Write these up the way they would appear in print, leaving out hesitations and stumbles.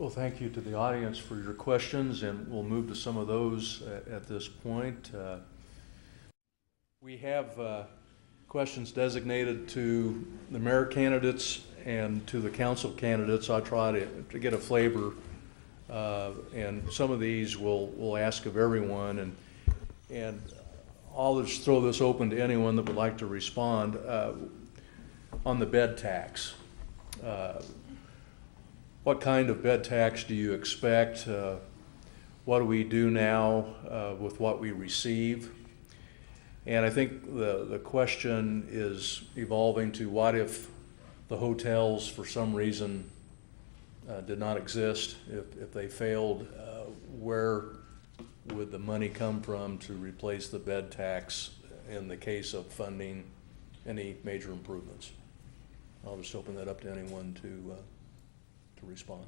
Well, thank you to the audience for your questions, and we'll move to some of those at this point. We have questions designated to the mayor candidates and to the council candidates. I'll try to get a flavor, and some of these we'll ask of everyone, and I'll just throw this open to anyone that would like to respond. On the bed tax, what kind of bed tax do you expect? What do we do now with what we receive? And I think the question is evolving to what if the hotels for some reason did not exist, if they failed, where would the money come from to replace the bed tax in the case of funding any major improvements? I'll just open that up to anyone to respond.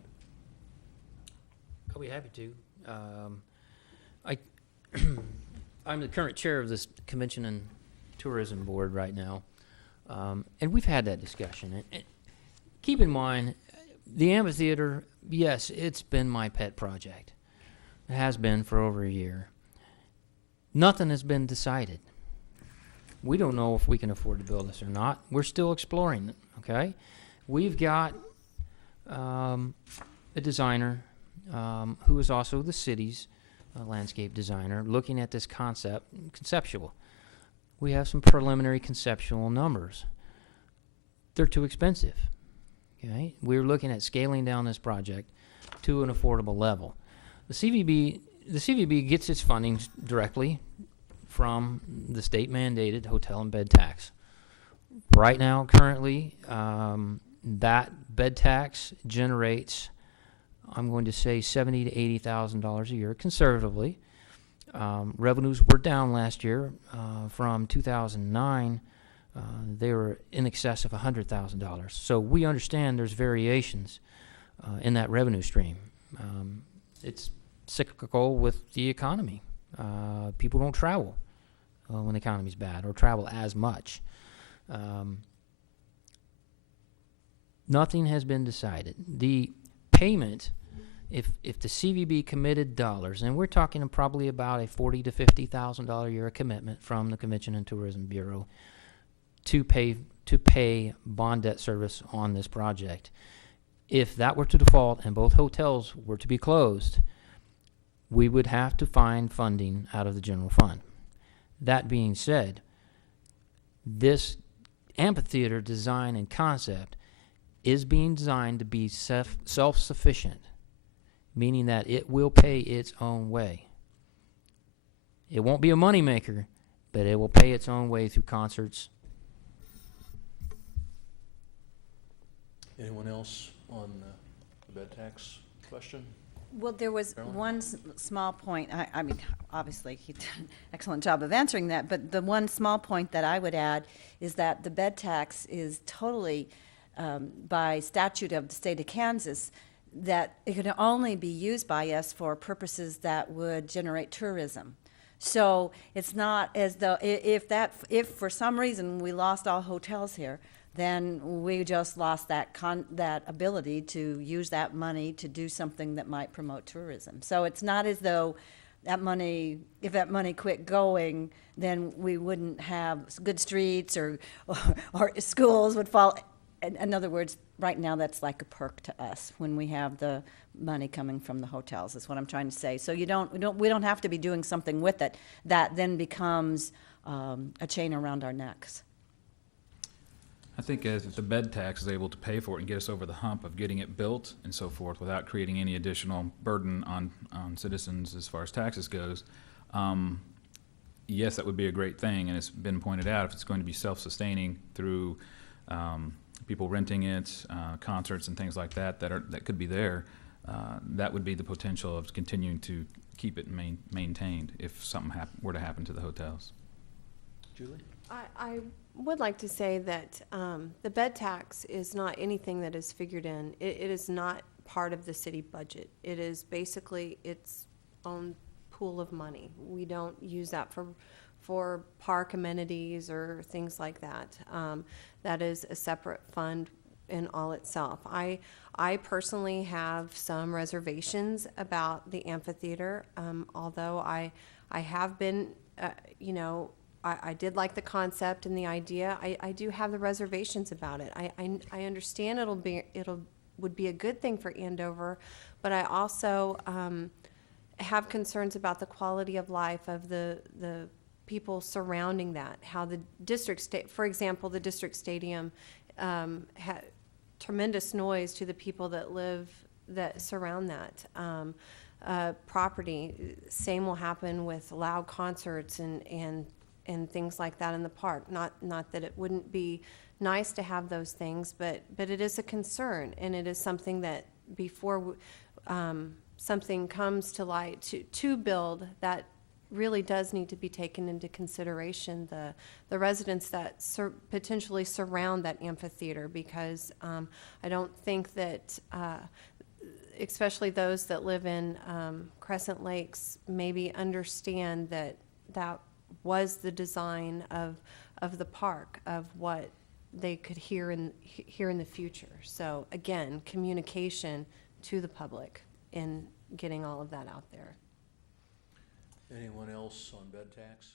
I'll be happy to. I'm the current chair of this Convention and Tourism Board right now, and we've had that discussion. And keep in mind, the amphitheater, yes, it's been my pet project. It has been for over a year. Nothing has been decided. We don't know if we can afford to build this or not. We're still exploring it, okay? We've got a designer who is also the city's landscape designer looking at this conceptual. We have some preliminary conceptual numbers. They're too expensive, okay? We're looking at scaling down this project to an affordable level. The CVB gets its funding directly from the state-mandated hotel and bed tax. Right now, currently, that bed tax generates, I'm going to say, $70,000 to $80,000 a year, conservatively. Revenues were down last year. From 2009, they were in excess of $100,000. So we understand there's variations in that revenue stream. It's cyclical with the economy. People don't travel when the economy's bad, or travel as much. Nothing has been decided. The payment, if the CVB committed dollars, and we're talking probably about a $40,000 to $50,000 a year commitment from the Convention and Tourism Bureau to pay bond debt service on this project. If that were to default and both hotels were to be closed, we would have to find funding out of the general fund. That being said, this amphitheater design and concept is being designed to be self-sufficient, meaning that it will pay its own way. It won't be a moneymaker, but it will pay its own way through concerts. Anyone else on the bed tax question? Well, there was Caroline? one small point. I mean, obviously, he did an excellent job of answering that, but the one small point that I would add is that the bed tax is totally, by statute of the state of Kansas, that it could only be used by us for purposes that would generate tourism. So it's not as though, if for some reason we lost all hotels here, then we just lost that ability to use that money to do something that might promote tourism. So it's not as though that money, if that money quit going, then we wouldn't have good streets or schools would fall. In other words, right now that's like a perk to us when we have the money coming from the hotels, is what I'm trying to say. So we don't have to be doing something with it that then becomes a chain around our necks. I think if the bed tax is able to pay for it and get us over the hump of getting it built and so forth without creating any additional burden on citizens as far as taxes goes, yes, that would be a great thing. And it's been pointed out, if it's going to be self-sustaining through people renting it, concerts and things like that that could be there, that would be the potential of continuing to keep it maintained if something were to happen to the hotels. Julie? I would like to say that the bed tax is not anything that is figured in. It is not part of the city budget. It is basically its own pool of money. We don't use that for park amenities or things like that. That is a separate fund in all itself. I personally have some reservations about the amphitheater, although I have been, you know, I did like the concept and the idea. I do have the reservations about it. I understand would be a good thing for Andover, but I also have concerns about the quality of life of the people surrounding that. How the for example, the district stadium had tremendous noise to the people that surround that property. Same will happen with loud concerts and things like that in the park. Not that it wouldn't be nice to have those things, but it is a concern, and it is something that before something comes to light to build, that really does need to be taken into consideration, the residents that potentially surround that amphitheater, because I don't think that especially those that live in Crescent Lakes maybe understand that was the design of the park, of what they could hear in the future. So again, communication to the public in getting all of that out there. Anyone else on bed tax?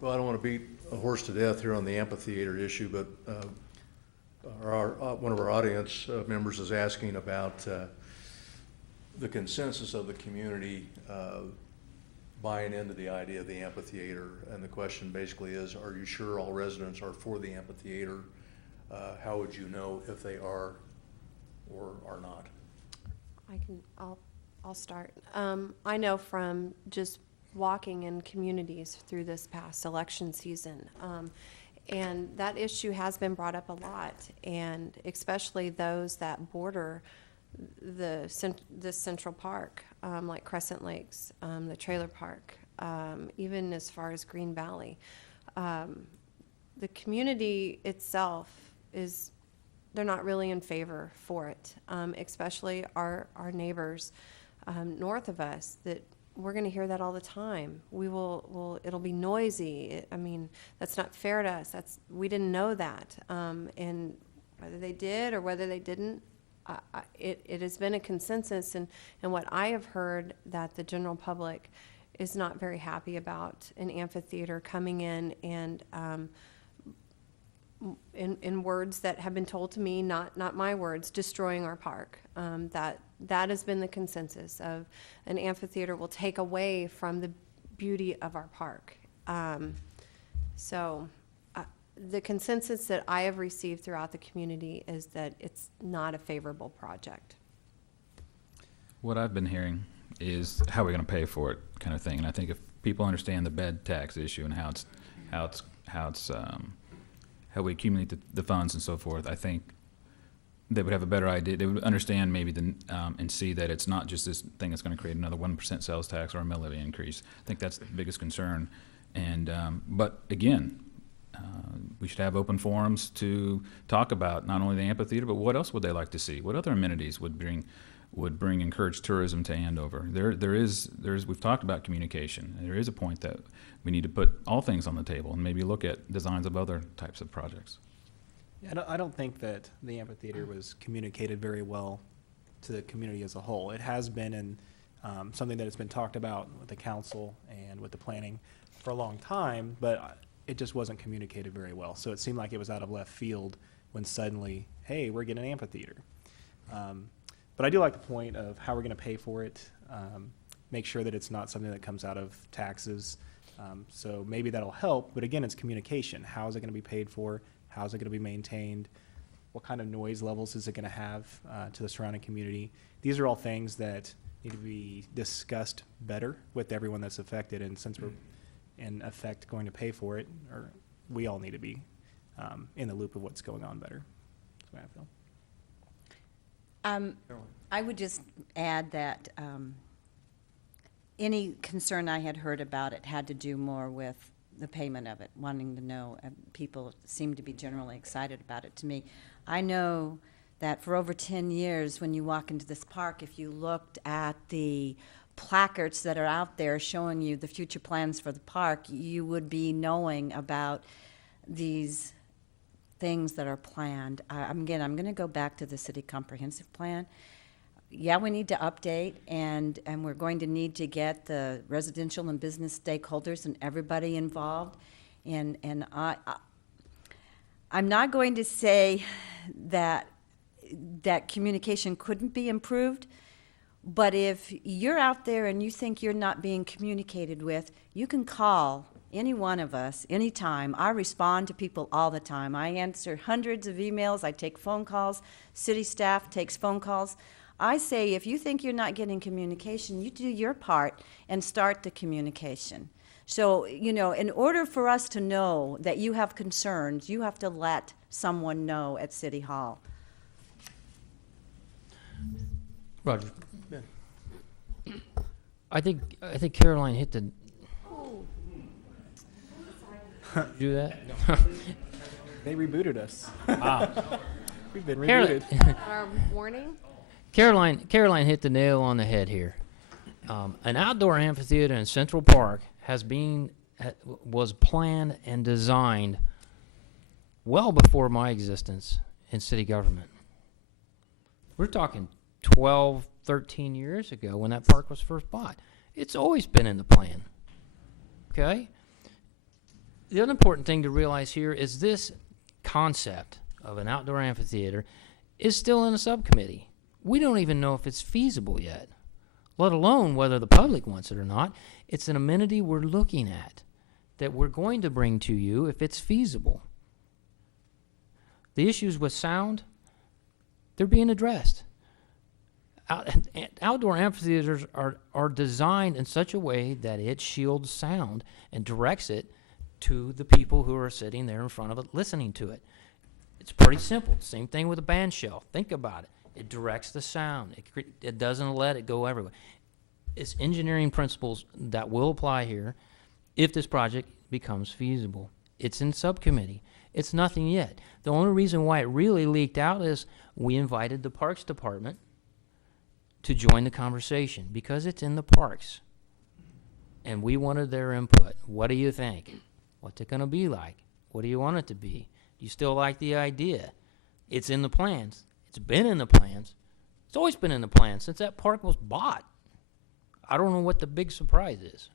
Well, I don't want to beat a horse to death here on the amphitheater issue, but one of our audience members is asking about the consensus of the community buying into the idea of the amphitheater. And the question basically is, are you sure all residents are for the amphitheater? How would you know if they are or are not? I'll start. I know from just walking in communities through this past election season, and that issue has been brought up a lot, and especially those that border the Central Park, like Crescent Lakes, the trailer park, even as far as Green Valley. The community itself they're not really in favor for it, especially our neighbors north of us, that we're going to hear that all the time. It'll be noisy. I mean, that's not fair to us. We didn't know that. And whether they did or whether they didn't, it has been a consensus, and what I have heard, that the general public is not very happy about an amphitheater coming in and in words that have been told to me, not my words, destroying our park. That has been the consensus of an amphitheater will take away from the beauty of our park. The consensus that I have received throughout the community is that it's not a favorable project. What I've been hearing is how we're going to pay for it, kind of thing. And I think if people understand the bed tax issue and how we accumulate the funds and so forth, I think they would have a better idea. They would understand maybe and see that it's not just this thing that's going to create another 1% sales tax or a mill levy increase. I think that's the biggest concern. And but again, we should have open forums to talk about not only the amphitheater, but what else would they like to see? What other amenities would encourage tourism to Andover? There is we've talked about communication. There is a point that we need to put all things on the table and maybe look at designs of other types of projects. Yeah, I don't think that the amphitheater was communicated very well to the community as a whole. It has been in something that has been talked about with the council and with the planning for a long time, but it just wasn't communicated very well. So it seemed like it was out of left field when suddenly, hey, we're getting an amphitheater. But I do like the point of how we're going to pay for it, make sure that it's not something that comes out of taxes. So maybe that'll help, but again, it's communication. How is it going to be paid for? How is it going to be maintained? What kind of noise levels is it going to have to the surrounding community? These are all things that need to be discussed better with everyone that's affected, and since we're in effect going to pay for it, or we all need to be in the loop of what's going on better. That's the way I feel. I would just add that any concern I had heard about it had to do more with the payment of it, wanting to know. People seem to be generally excited about it. To me, I know that for over 10 years, when you walk into this park, if you looked at the placards that are out there showing you the future plans for the park, you would be knowing about these things that are planned. I'm going to go back to the city comprehensive plan. Yeah, we need to update, and we're going to need to get the residential and business stakeholders and everybody involved. And I'm not going to say that communication couldn't be improved, but if you're out there and you think you're not being communicated with, you can call any one of us anytime. I respond to people all the time. I answer hundreds of emails. I take phone calls. City staff takes phone calls. I say, if you think you're not getting communication, you do your part and start the communication. So, you know, in order for us to know that you have concerns, you have to let someone know at City Hall. Roger. I think Caroline hit the. Do that? They rebooted us. Ah. We've been Caroline, rebooted. Our warning? Caroline hit the nail on the head here. An outdoor amphitheater in Central Park was planned and designed well before my existence in city government. We're talking 12, 13 years ago when that park was first bought. It's always been in the plan. Okay? The other important thing to realize here is this concept of an outdoor amphitheater is still in a subcommittee. We don't even know if it's feasible yet, let alone whether the public wants it or not. It's an amenity we're looking at that we're going to bring to you if it's feasible. The issues with sound, they're being addressed. Outdoor amphitheaters are designed in such a way that it shields sound and directs it to the people who are sitting there in front of it listening to it. It's pretty simple. Same thing with a band shell. Think about it. It directs the sound. It doesn't let it go everywhere. It's engineering principles that will apply here if this project becomes feasible. It's in subcommittee. It's nothing yet. The only reason why it really leaked out is we invited the Parks Department to join the conversation because it's in the parks. And we wanted their input. What do you think? What's it going to be like? What do you want it to be? Do you still like the idea? It's in the plans. It's been in the plans. It's always been in the plans since that park was bought. I don't know what the big surprise is.